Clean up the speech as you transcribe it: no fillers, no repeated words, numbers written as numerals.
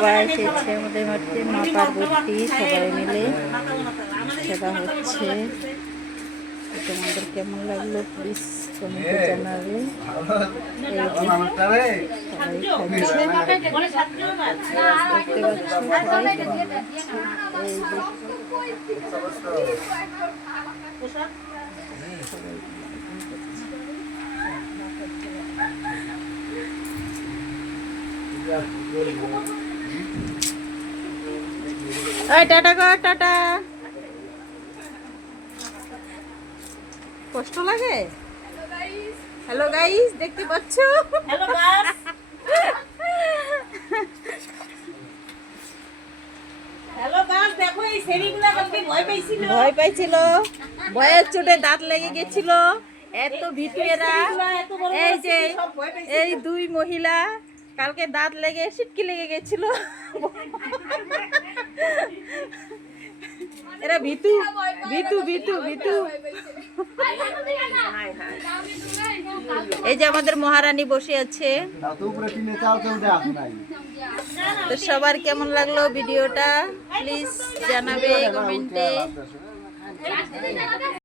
সবাই এসেছে আমাদের মাঠে, মা পার্বতী সবাই মিলে সেবা হচ্ছে। তোমাদের কেমন লাগলো প্লিজ কমেন্টে জানাবে। টাটা গো টাটা। কষ্ট লাগে। হ্যালো গাইস, দেখতে পাচ্ছ? হ্যালো গাইস, হ্যালো গাইস, দেখো এই সেরিগুলো কালকে ভয় পাইছিল, ভয়ের চোটে দাঁত লেগে গেছিল। এত ভীতু এরা। এই যে এই দুই মহিলা কালকে দাঁত লেগে সিটকি লেগে গেছিল। এরা ভীতু ভীতু ভীতু ভীতু। এই যে আমাদের মহারানী বসে আছে। তো সবার কেমন লাগলো ভিডিওটা প্লিজ জানাবে কমেন্টে।